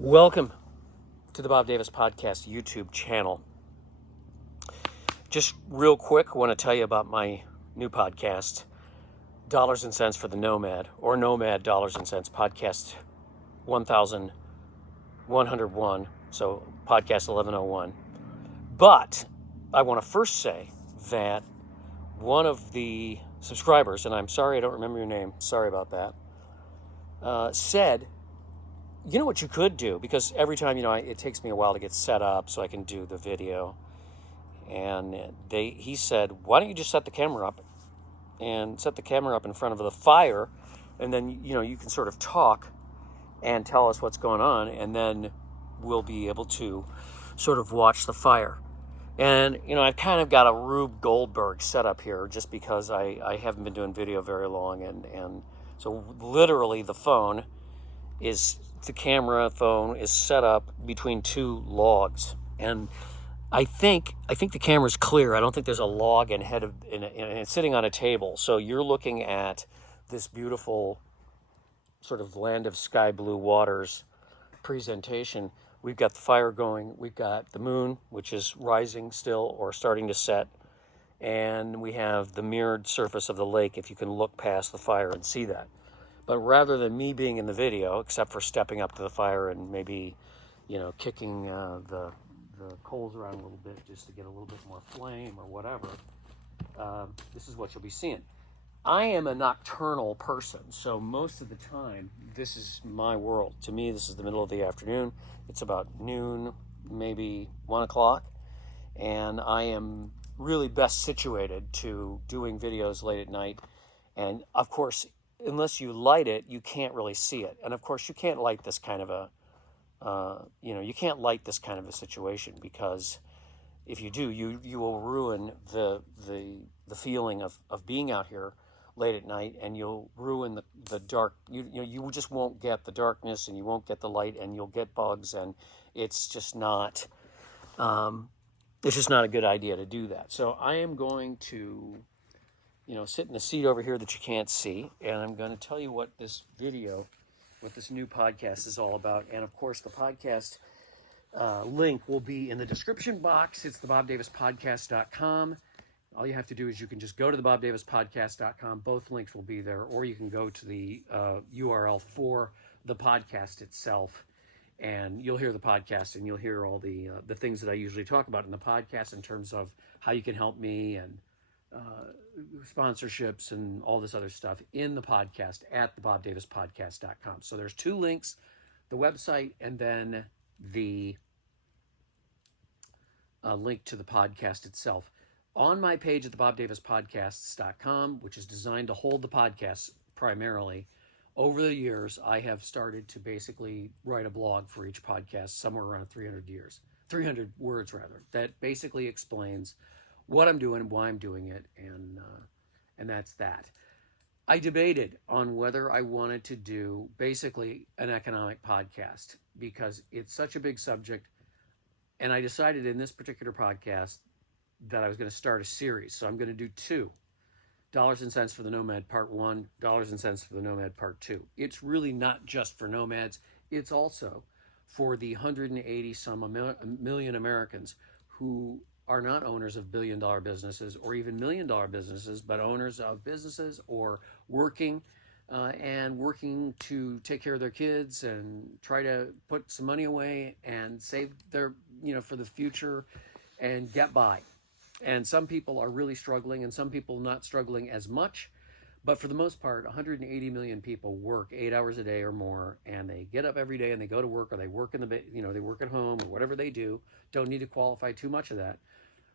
Welcome to the Bob Davis Podcast YouTube channel. Just real quick, I want to tell you about my new podcast, Dollars and Cents for the Nomad, or Nomad Dollars and Cents, podcast 1101, so podcast 1101. But I want to first say that one of the subscribers, and I'm sorry I don't remember your name, sorry about that, said, you know what you could do, because every time, it takes me a while to get set up so I can do the video. And he said, why don't you just set the camera up in front of the fire, and then, you can sort of talk and tell us what's going on, and then we'll be able to sort of watch the fire. And, I've kind of got a Rube Goldberg setup here just because I haven't been doing video very long. And so literally the camera phone is set up between two logs, and I think the camera's clear. I don't think there's a log and it's sitting on a table. So you're looking at this beautiful sort of land of sky blue waters presentation. We've got the fire going. We've got the moon, which is rising still or starting to set, and we have the mirrored surface of the lake if you can look past the fire and see that. But rather than me being in the video, except for stepping up to the fire and maybe, kicking the coals around a little bit just to get a little bit more flame or whatever, this is what you'll be seeing. I am a nocturnal person, so most of the time, this is my world. To me, this is the middle of the afternoon. It's about noon, maybe 1 o'clock, and I am really best situated to doing videos late at night. And of course, unless you light it, you can't really see it. And of course, you can't light this kind of a situation, because if you do, you will ruin the feeling of being out here late at night, and you'll ruin the dark. You just won't get the darkness, and you won't get the light, and you'll get bugs, and it's just not a good idea to do that. So I am going to sit in a seat over here that you can't see, and I'm going to tell you what this new podcast is all about. And of course, the podcast link will be in the description box. It's thebobdavispodcast.com. All you have to do is you can just go to thebobdavispodcast.com. Both links will be there, or you can go to the URL for the podcast itself, and you'll hear the podcast, and you'll hear all the things that I usually talk about in the podcast in terms of how you can help me, and sponsorships and all this other stuff in the podcast at thebobdavispodcast.com. So there's two links, the website and then the link to the podcast itself. On my page at thebobdavispodcasts.com, which is designed to hold the podcasts primarily, over the years I have started to basically write a blog for each podcast, somewhere around 300 words rather, that basically explains what I'm doing, why I'm doing it, and that's that. I debated on whether I wanted to do basically an economic podcast, because it's such a big subject, and I decided in this particular podcast that I was going to start a series. So I'm going to do two: Dollars and Cents for the Nomad Part 1, Dollars and Cents for the Nomad Part 2. It's really not just for nomads. It's also for the 180 some million Americans who are not owners of billion-dollar businesses or even million-dollar businesses, but owners of businesses or working to take care of their kids and try to put some money away and save their, for the future and get by. And some people are really struggling, and some people not struggling as much. But for the most part, 180 million people work 8 hours a day or more, and they get up every day and they go to work, or they work they work at home, or whatever they do. Don't need to qualify too much of that.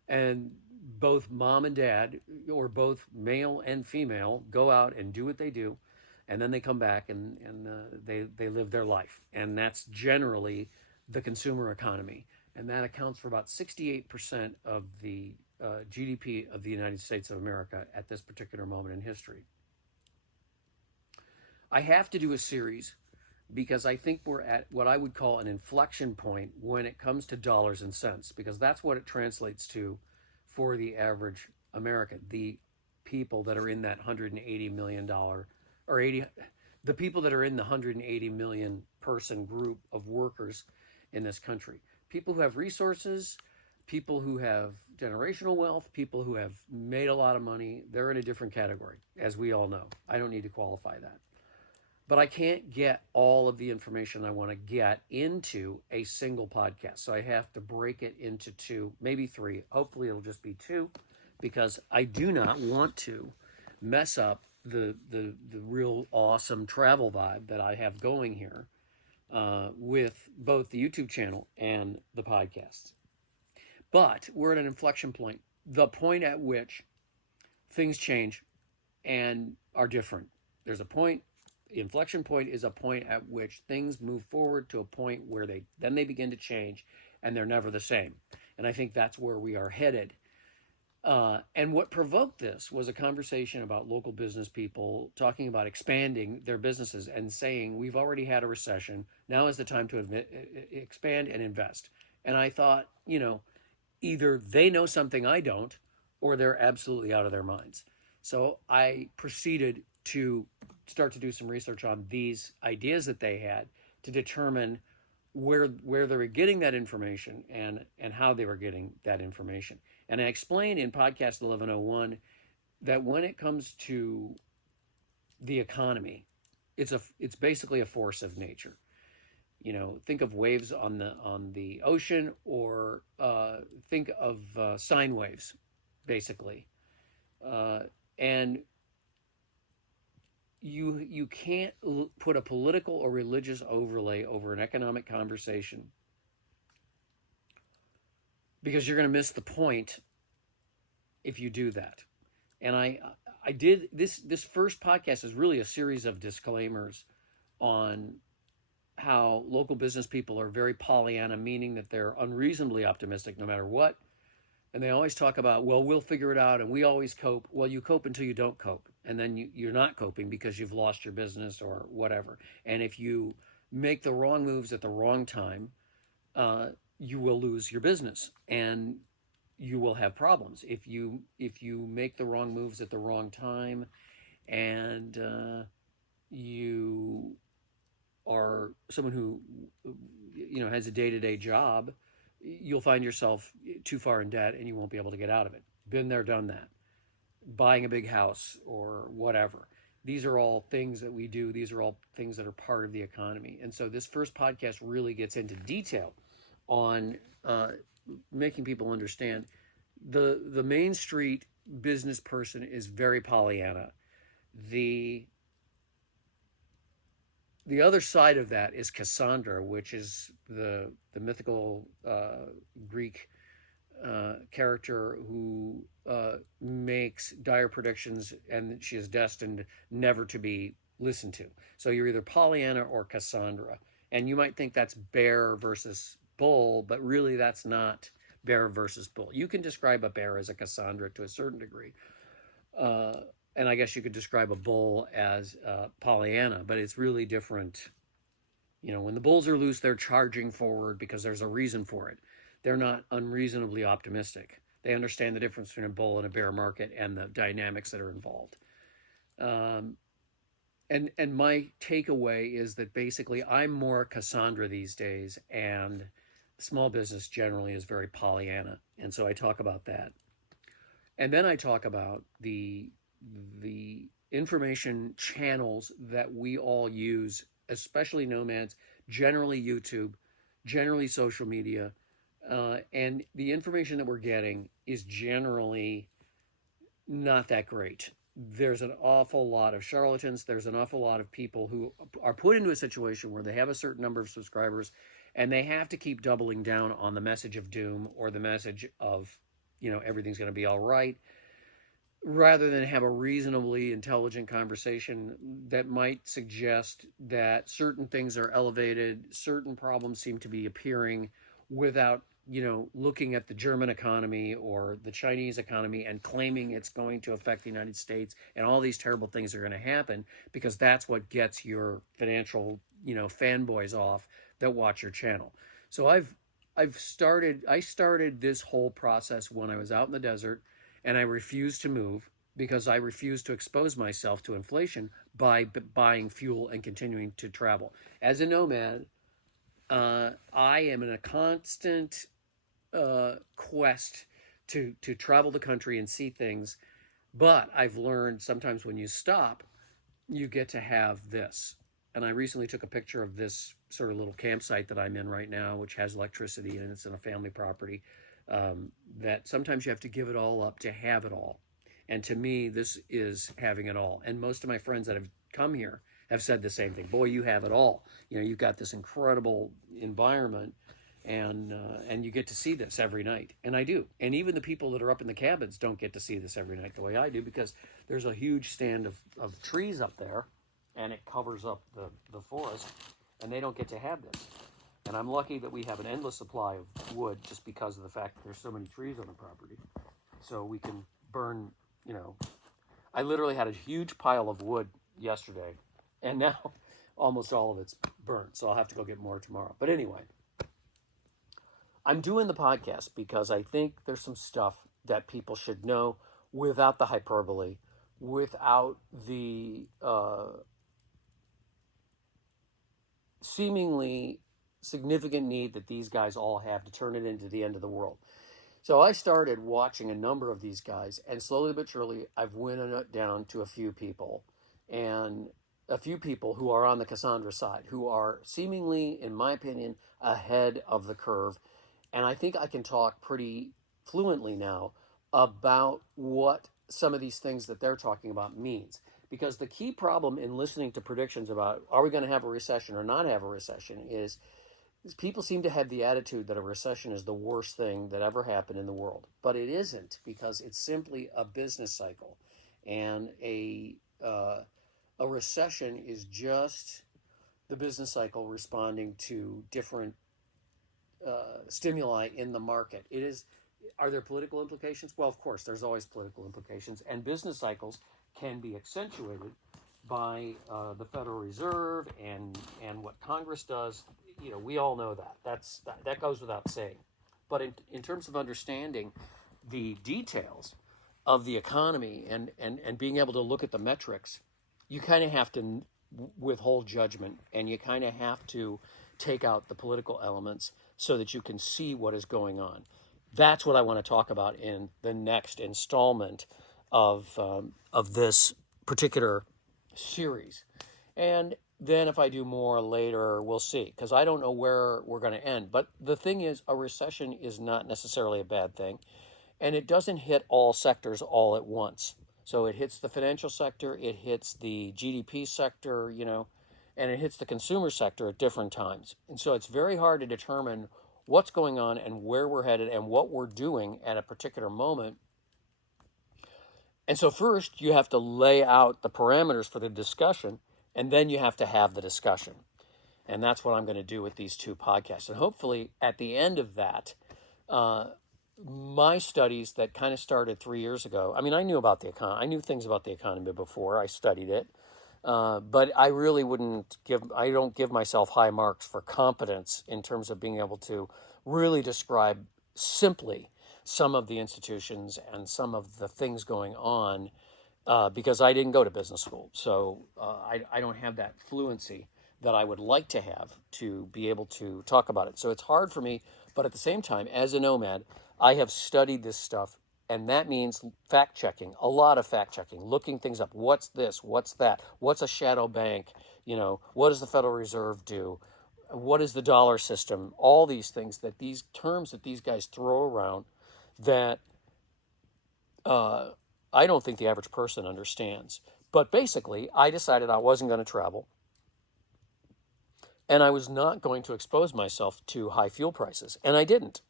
And both mom and dad, or both male and female, go out and do what they do, and then they come back and they live their life. And that's generally the consumer economy, and that accounts for about 68% of the GDP of the United States of America at this particular moment in history. I have to do a series because I think we're at what I would call an inflection point when it comes to dollars and cents, because that's what it translates to for the average American. The people that are in that $180 million, the people that are in the 180 million person group of workers in this country. People who have resources, people who have generational wealth, people who have made a lot of money, they're in a different category, as we all know. I don't need to qualify that. But I can't get all of the information I want to get into a single podcast. So I have to break it into two, maybe three. Hopefully it'll just be two, because I do not want to mess up the real awesome travel vibe that I have going here with both the YouTube channel and the podcasts. But we're at an inflection point, the point at which things change and are different. There's a point, the inflection point is a point at which things move forward to a point where they begin to change, and they're never the same. And I think that's where we are headed. And what provoked this was a conversation about local business people talking about expanding their businesses and saying, we've already had a recession. Now is the time to expand and invest. And I thought, either they know something I don't, or they're absolutely out of their minds. So I proceeded to start to do some research on these ideas that they had to determine where they were getting that information and how they were getting that information. And I explained in podcast 1101 that when it comes to the economy, it's basically a force of nature. Think of waves on the ocean, or think of sine waves, basically. And you can't put a political or religious overlay over an economic conversation, because you're going to miss the point if you do that. And I did this first podcast is really a series of disclaimers on how local business people are very Pollyanna, meaning that they're unreasonably optimistic no matter what. And they always talk about, well, we'll figure it out, and we always cope. Well, you cope until you don't cope, and then you're not coping because you've lost your business or whatever. And if you make the wrong moves at the wrong time, you will lose your business, and you will have problems. If you make the wrong moves at the wrong time, and you are someone who has a day-to-day job, you'll find yourself too far in debt and you won't be able to get out of it. Been there, done that. Buying a big house or whatever. These are all things that we do. These are all things that are part of the economy. And so this first podcast really gets into detail on making people understand the Main Street business person is very Pollyanna. The other side of that is Cassandra, which is the mythical Greek character who makes dire predictions, and she is destined never to be listened to. So you're either Pollyanna or Cassandra. And you might think that's bear versus bull, but really that's not bear versus bull. You can describe a bear as a Cassandra to a certain degree. And I guess you could describe a bull as Pollyanna, but it's really different. When the bulls are loose, they're charging forward because there's a reason for it. They're not unreasonably optimistic. They understand the difference between a bull and a bear market and the dynamics that are involved. And my takeaway is that basically I'm more Cassandra these days, and small business generally is very Pollyanna. And so I talk about that. And then I talk about the information channels that we all use, especially nomads, generally YouTube, generally social media, and the information that we're getting is generally not that great. There's an awful lot of charlatans. There's an awful lot of people who are put into a situation where they have a certain number of subscribers and they have to keep doubling down on the message of doom or the message of, everything's going to be all right, rather than have a reasonably intelligent conversation that might suggest that certain things are elevated, certain problems seem to be appearing without, looking at the German economy or the Chinese economy and claiming it's going to affect the United States and all these terrible things are going to happen, because that's what gets your financial, fanboys off that watch your channel. So I started this whole process when I was out in the desert, and I refused to move. because I refuse to expose myself to inflation by buying fuel and continuing to travel. As a nomad, I am in a constant quest to travel the country and see things. But I've learned sometimes when you stop, you get to have this. And I recently took a picture of this sort of little campsite that I'm in right now, which has electricity and it's in a family property. That sometimes you have to give it all up to have it all. And to me, this is having it all. And most of my friends that have come here have said the same thing. Boy, you have it all. You know, you've got this incredible environment, and you get to see this every night. And I do. And even the people that are up in the cabins don't get to see this every night the way I do, because there's a huge stand of trees up there, and it covers up the forest, and they don't get to have this. And I'm lucky that we have an endless supply of wood just because of the fact that there's so many trees on the property. So we can burn, you know, I literally had a huge pile of wood yesterday, and now almost all of it's burnt. So I'll have to go get more tomorrow. But anyway, I'm doing the podcast because I think there's some stuff that people should know without the hyperbole, without the seemingly significant need that these guys all have to turn it into the end of the world. So I started watching a number of these guys, and slowly but surely I've went down to a few people, and a few people who are on the Cassandra side, who are seemingly, in my opinion, ahead of the curve. And I think I can talk pretty fluently now about what some of these things that they're talking about means. Because the key problem in listening to predictions about are we going to have a recession or not have a recession is people seem to have the attitude that a recession is the worst thing that ever happened in the world. But it isn't, because it's simply a business cycle. And a recession is just the business cycle responding to different stimuli in the market. It is. Are there political implications? Well, of course, there's always political implications. And business cycles can be accentuated by the Federal Reserve and what Congress does. You know, we all know that. That goes without saying. But in terms of understanding the details of the economy and being able to look at the metrics, you kind of have to withhold judgment, and you kind of have to take out the political elements so that you can see what is going on. That's what I want to talk about in the next installment of this particular series. And then if I do more later, we'll see, because I don't know where we're going to end. But the thing is, a recession is not necessarily a bad thing, and it doesn't hit all sectors all at once. So it hits the financial sector, it hits the GDP sector, you know, and it hits the consumer sector at different times. And so it's very hard to determine what's going on and where we're headed and what we're doing at a particular moment. And so first you have to lay out the parameters for the discussion, and then you have to have the discussion. And that's what I'm going to do with these two podcasts. And hopefully at the end of that, my studies that kind of started 3 years ago, I mean, I knew about the economy. I knew things about the economy before I studied it. But I really I don't give myself high marks for competence in terms of being able to really describe simply some of the institutions and some of the things going on, because I didn't go to business school. So I don't have that fluency that I would like to have to be able to talk about it. So it's hard for me, but at the same time, as a nomad, I have studied this stuff. And that means fact checking, a lot of fact checking, looking things up. What's this? What's that? What's a shadow bank? You know, what does the Federal Reserve do? What is the dollar system? All these things, that these terms that these guys throw around that I don't think the average person understands. But basically, I decided I wasn't going to travel, and I was not going to expose myself to high fuel prices, and I didn't.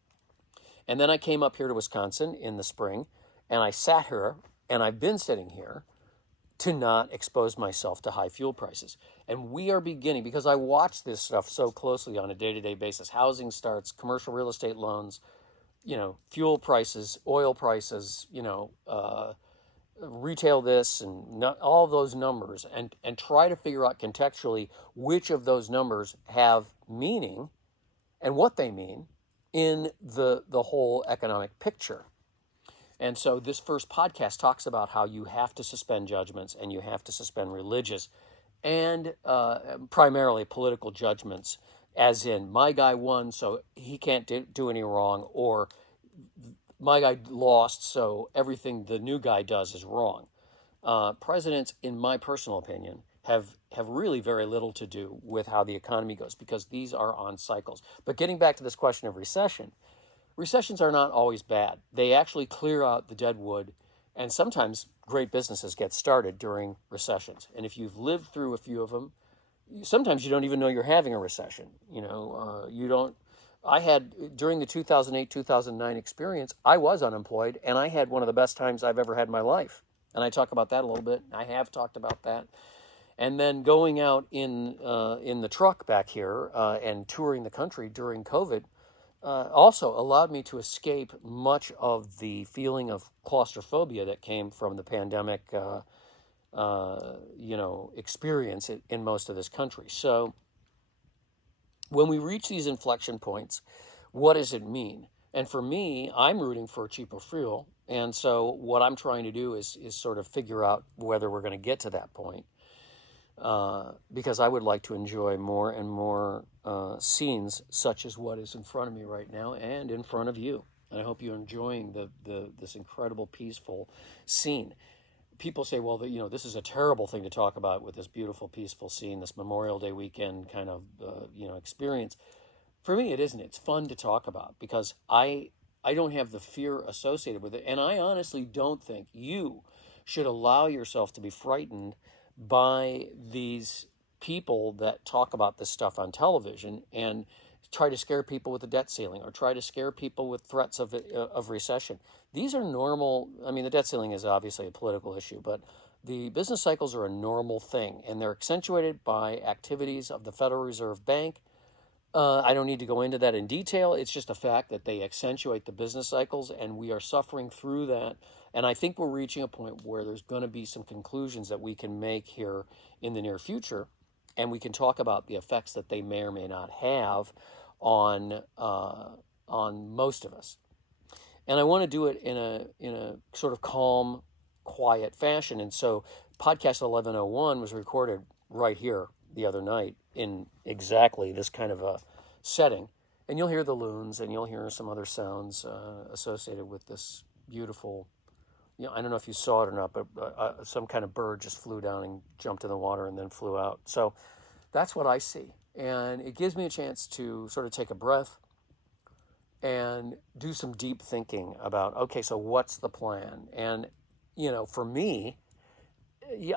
And then I came up here to Wisconsin in the spring, and I sat here, and I've been sitting here to not expose myself to high fuel prices. And we are beginning, because I watch this stuff so closely on a day-to-day basis, housing starts, commercial real estate loans, you know, fuel prices, oil prices, you know, retail this, and all those numbers, and try to figure out contextually which of those numbers have meaning and what they mean in the whole economic picture. And so this first podcast talks about how you have to suspend judgments and you have to suspend religious and primarily political judgments, as in my guy won, so he can't do any wrong, or my guy lost, so everything the new guy does is wrong. Presidents, in my personal opinion, have really very little to do with how the economy goes because these are on cycles. But getting back to this question of recession, recessions are not always bad. They actually clear out the dead wood, and sometimes great businesses get started during recessions. And if you've lived through a few of them, sometimes you don't even know you're having a recession. You don't. I had, during the 2008-2009 experience, I was unemployed, and I had one of the best times I've ever had in my life. And I talk about that a little bit. I have talked about that. And then going out in the truck back here and touring the country during COVID also allowed me to escape much of the feeling of claustrophobia that came from the pandemic, experience in most of this country. So when we reach these inflection points, what does it mean? And for me, I'm rooting for cheaper fuel. And so what I'm trying to do is sort of figure out whether we're going to get to that point. Because I would like to enjoy more and more scenes such as what is in front of me right now and in front of you. And I hope you're enjoying this incredible, peaceful scene. People say, well, this is a terrible thing to talk about with this beautiful, peaceful scene, this Memorial Day weekend kind of, experience. For me, it isn't. It's fun to talk about because I don't have the fear associated with it. And I honestly don't think you should allow yourself to be frightened by these people that talk about this stuff on television and try to scare people with the debt ceiling or try to scare people with threats of recession. These are normal. I mean, the debt ceiling is obviously a political issue, but the business cycles are a normal thing, and they're accentuated by activities of the Federal Reserve Bank. I don't need to go into that in detail. It's just a fact that they accentuate the business cycles, and we are suffering through that. And I think we're reaching a point where there's going to be some conclusions that we can make here in the near future, and we can talk about the effects that they may or may not have on most of us. And I want to do it in a sort of calm, quiet fashion. And so, podcast 1101 was recorded right here the other night in exactly this kind of a setting. And you'll hear the loons and you'll hear some other sounds associated with this beautiful, I don't know if you saw it or not, but some kind of bird just flew down and jumped in the water and then flew out. So that's what I see. And it gives me a chance to sort of take a breath and do some deep thinking about, okay, so what's the plan? And, for me,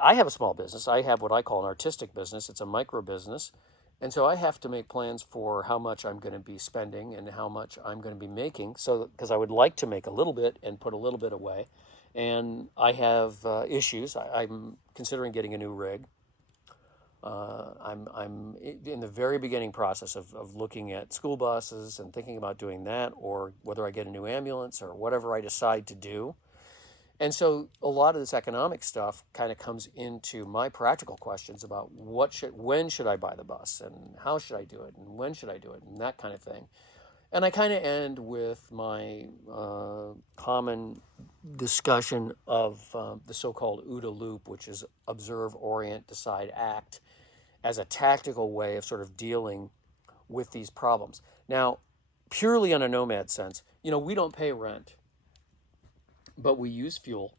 I have a small business. I have what I call an artistic business. It's a micro business. And so I have to make plans for how much I'm going to be spending and how much I'm going to be making. So, because I would like to make a little bit and put a little bit away. And I have issues. I'm considering getting a new rig. I'm in the very beginning process of looking at school buses and thinking about doing that, or whether I get a new ambulance or whatever I decide to do. And so a lot of this economic stuff kind of comes into my practical questions about when should I buy the bus and how should I do it and when should I do it and that kind of thing. And I kind of end with my common discussion of the so-called OODA loop, which is observe, orient, decide, act, as a tactical way of sort of dealing with these problems. Now, purely on a Nomad sense, we don't pay rent, but we use fuel.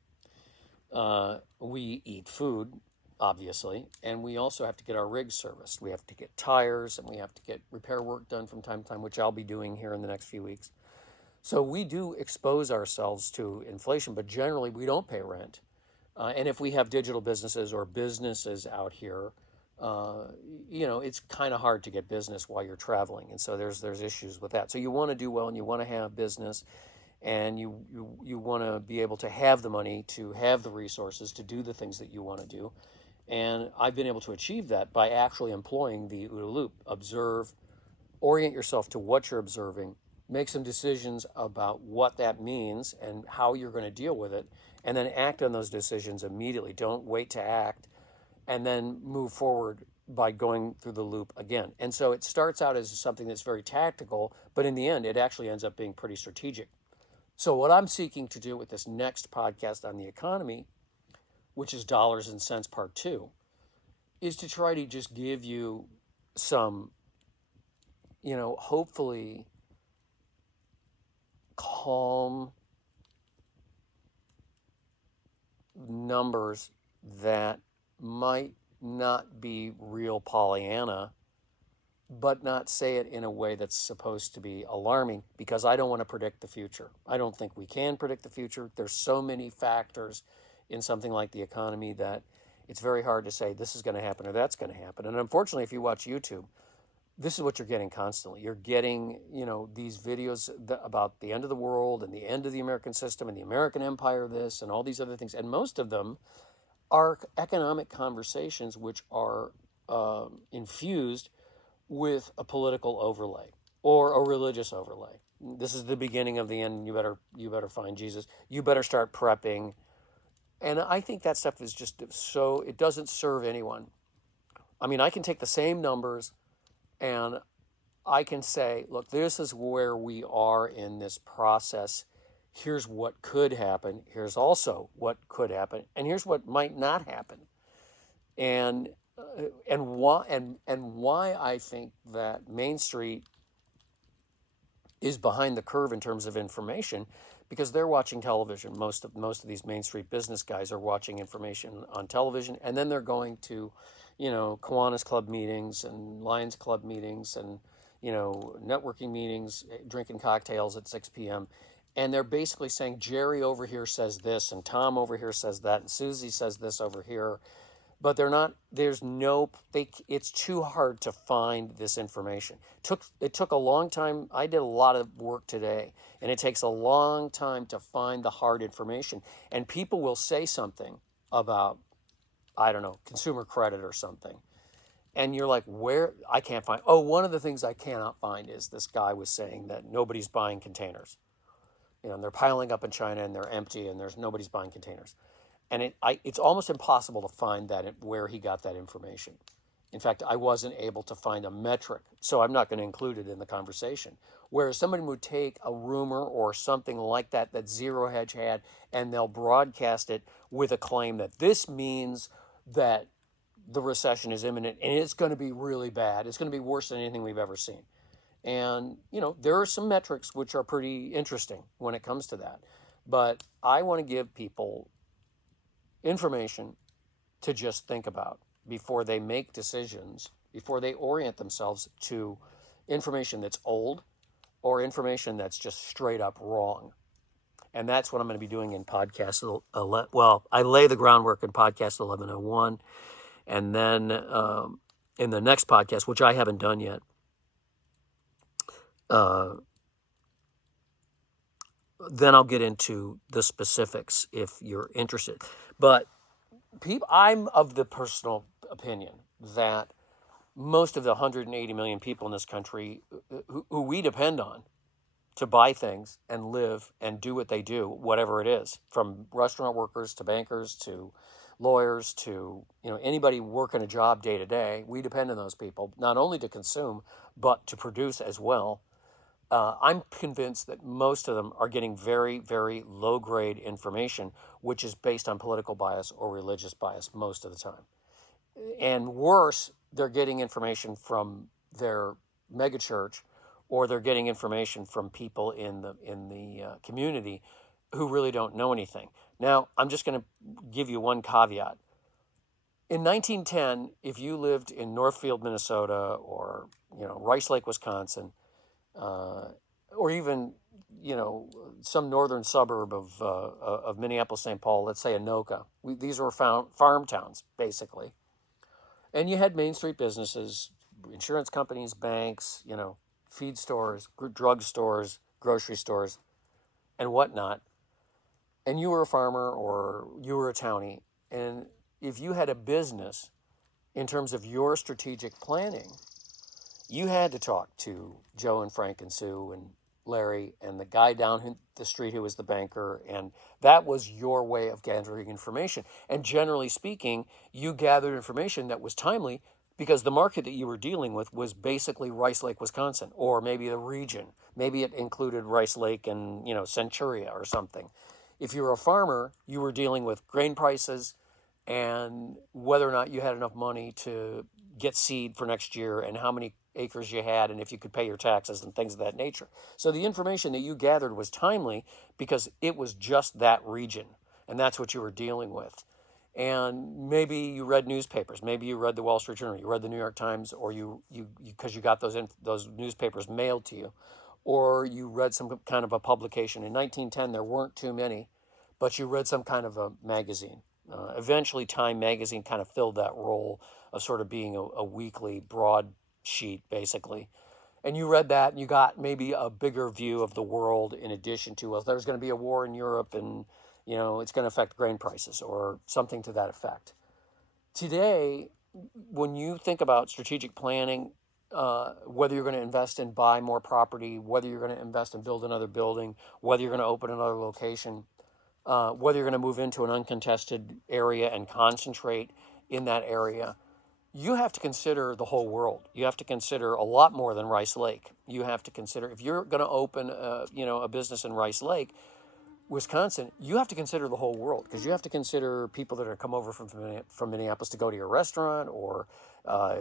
We eat food, obviously, and we also have to get our rigs serviced. We have to get tires, and we have to get repair work done from time to time, which I'll be doing here in the next few weeks. So we do expose ourselves to inflation, but generally we don't pay rent. And if we have digital businesses or businesses out here, it's kind of hard to get business while you're traveling. And so there's issues with that. So you want to do well and you want to have business and you want to be able to have the money to have the resources to do the things that you want to do. And I've been able to achieve that by actually employing the OODA loop. Observe, orient yourself to what you're observing, make some decisions about what that means and how you're going to deal with it, and then act on those decisions immediately. Don't wait to act, and then move forward by going through the loop again. And so it starts out as something that's very tactical, but in the end, it actually ends up being pretty strategic. So what I'm seeking to do with this next podcast on the economy, which is Dollars and Cents Part 2, is to try to just give you some, hopefully calm numbers that might not be real Pollyanna, but not say it in a way that's supposed to be alarming, because I don't want to predict the future. I don't think we can predict the future. There's so many factors in something like the economy that it's very hard to say this is going to happen or that's going to happen. And unfortunately, if you watch YouTube, this is what you're getting constantly. You're getting, these videos about the end of the world and the end of the American system and the American empire, this and all these other things. And most of them are economic conversations which are infused with a political overlay or a religious overlay. This is the beginning of the end. You better find Jesus. You better start prepping. And I think that stuff is just so, it doesn't serve anyone. I mean, I can take the same numbers and I can say, look, this is where we are in this process. Here's what could happen. Here's also what could happen. And here's what might not happen. And why I think that Main Street is behind the curve in terms of information, because they're watching television. Most of these Main Street business guys are watching information on television, and then they're going to, Kiwanis Club meetings and Lions Club meetings and, networking meetings, drinking cocktails at 6 p.m. And they're basically saying, Jerry over here says this, and Tom over here says that, and Susie says this over here. But it's too hard to find this information. It took a long time. I did a lot of work today, and it takes a long time to find the hard information. And people will say something about, I don't know, consumer credit or something. And you're like, where? I can't find. Oh, one of the things I cannot find is this guy was saying that nobody's buying containers. And they're piling up in China and they're empty and nobody's buying containers. And it's almost impossible to find that where he got that information. In fact, I wasn't able to find a metric, so I'm not going to include it in the conversation. Whereas somebody would take a rumor or something like that Zero Hedge had, and they'll broadcast it with a claim that this means that the recession is imminent and it's going to be really bad. It's going to be worse than anything we've ever seen. And, there are some metrics which are pretty interesting when it comes to that. But I want to give people information to just think about before they make decisions, before they orient themselves to information that's old or information that's just straight up wrong. And that's what I'm going to be doing in podcast 11. Well, I lay the groundwork in podcast 1101. And then in the next podcast, which I haven't done yet, then I'll get into the specifics if you're interested. But I'm of the personal opinion that most of the 180 million people in this country who we depend on to buy things and live and do what they do, whatever it is, from restaurant workers to bankers to lawyers to anybody working a job day to day, we depend on those people not only to consume but to produce as well. I'm convinced that most of them are getting very, very low-grade information, which is based on political bias or religious bias most of the time. And worse, they're getting information from their megachurch, or they're getting information from people in the community who really don't know anything. Now, I'm just going to give you one caveat. In 1910, if you lived in Northfield, Minnesota, or Rice Lake, Wisconsin, or even, some northern suburb of Minneapolis, St. Paul, let's say Anoka. These were farm towns, basically. And you had Main Street businesses, insurance companies, banks, feed stores, drug stores, grocery stores, and whatnot. And you were a farmer or you were a townie. And if you had a business, in terms of your strategic planning, you had to talk to Joe and Frank and Sue and Larry and the guy down the street who was the banker, and that was your way of gathering information. And generally speaking, you gathered information that was timely because the market that you were dealing with was basically Rice Lake, Wisconsin, or maybe the region. Maybe it included Rice Lake and, Centuria or something. If you were a farmer, you were dealing with grain prices and whether or not you had enough money to get seed for next year and how many acres you had and if you could pay your taxes and things of that nature. So the information that you gathered was timely because it was just that region and that's what you were dealing with. And maybe you read newspapers, maybe you read the Wall Street Journal, you read the New York Times, or you because you got those newspapers mailed to you, or you read some kind of a publication. In 1910, there weren't too many, but you read some kind of a magazine. Eventually, Time magazine kind of filled that role of sort of being a weekly broadsheet, basically. And you read that, and you got maybe a bigger view of the world in addition to, well, there's going to be a war in Europe, and it's going to affect grain prices or something to that effect. Today, when you think about strategic planning, whether you're going to invest in buy more property, whether you're going to invest in build another building, whether you're going to open another location, whether you're going to move into an uncontested area and concentrate in that area, you have to consider the whole world. You have to consider a lot more than Rice Lake. You have to consider, if you're going to open a business in Rice Lake, Wisconsin, you have to consider the whole world because you have to consider people that are come over from Minneapolis to go to your restaurant, or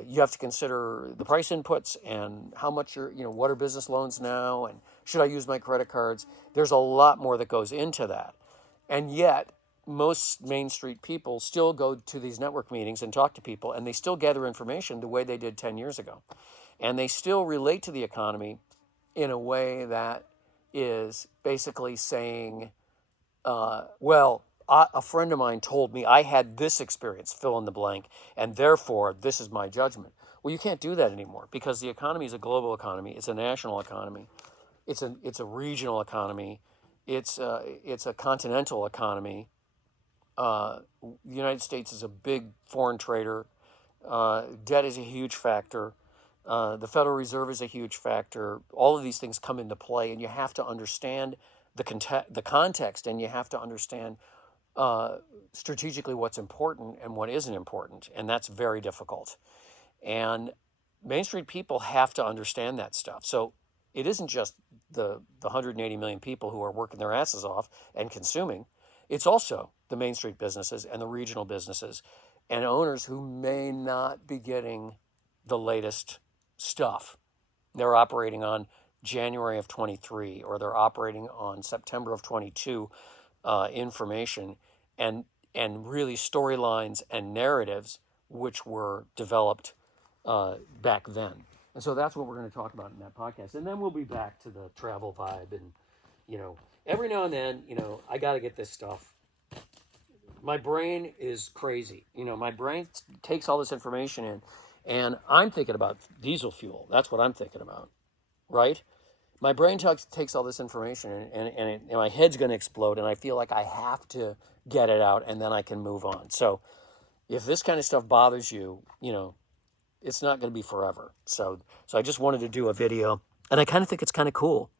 you have to consider the price inputs and how much what are business loans now, and should I use my credit cards? There's a lot more that goes into that. And yet, most Main Street people still go to these network meetings and talk to people, and they still gather information the way they did 10 years ago. And they still relate to the economy in a way that is basically saying, a friend of mine told me I had this experience, fill in the blank, and therefore this is my judgment. Well, you can't do that anymore because the economy is a global economy. It's a national economy. It's a regional economy. It's a continental economy. The United States is a big foreign trader. Debt is a huge factor. The Federal Reserve is a huge factor. All of these things come into play, and you have to understand the context, and you have to understand strategically what's important and what isn't important, and that's very difficult. And Main Street people have to understand that stuff. So it isn't just the 180 million people who are working their asses off and consuming. It's also the Main Street businesses and the regional businesses and owners who may not be getting the latest stuff. They're operating on January of 23, or they're operating on September of 22 information and really storylines and narratives which were developed back then. And so that's what we're going to talk about in that podcast. And then we'll be back to the travel vibe. And, every now and then, I got to get this stuff. My brain is crazy. My brain takes all this information in, and I'm thinking about diesel fuel. That's what I'm thinking about, right? My brain takes all this information, and my head's going to explode, and I feel like I have to get it out, and then I can move on. So if this kind of stuff bothers you, it's not going to be forever. So I just wanted to do a video, and I kind of think it's kind of cool.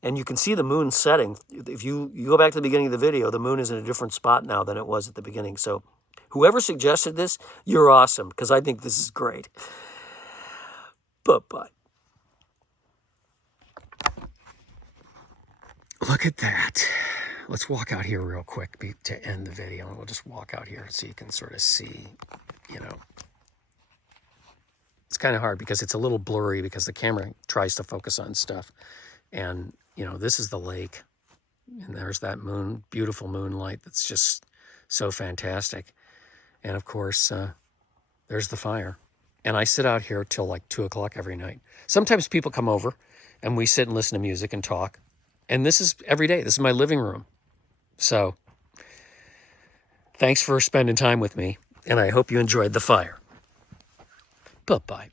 And you can see the moon setting. If you go back to the beginning of the video, the moon is in a different spot now than it was at the beginning. So whoever suggested this, you're awesome, because I think this is great. But look at that. Let's walk out here real quick to end the video, and we'll just walk out here so you can sort of see, It's kind of hard because it's a little blurry because the camera tries to focus on stuff. And, this is the lake. And there's that moon, beautiful moonlight that's just so fantastic. And, of course, there's the fire. And I sit out here till like 2 o'clock every night. Sometimes people come over, and we sit and listen to music and talk. And this is every day. This is my living room. So thanks for spending time with me. And I hope you enjoyed the fire. Bye-bye.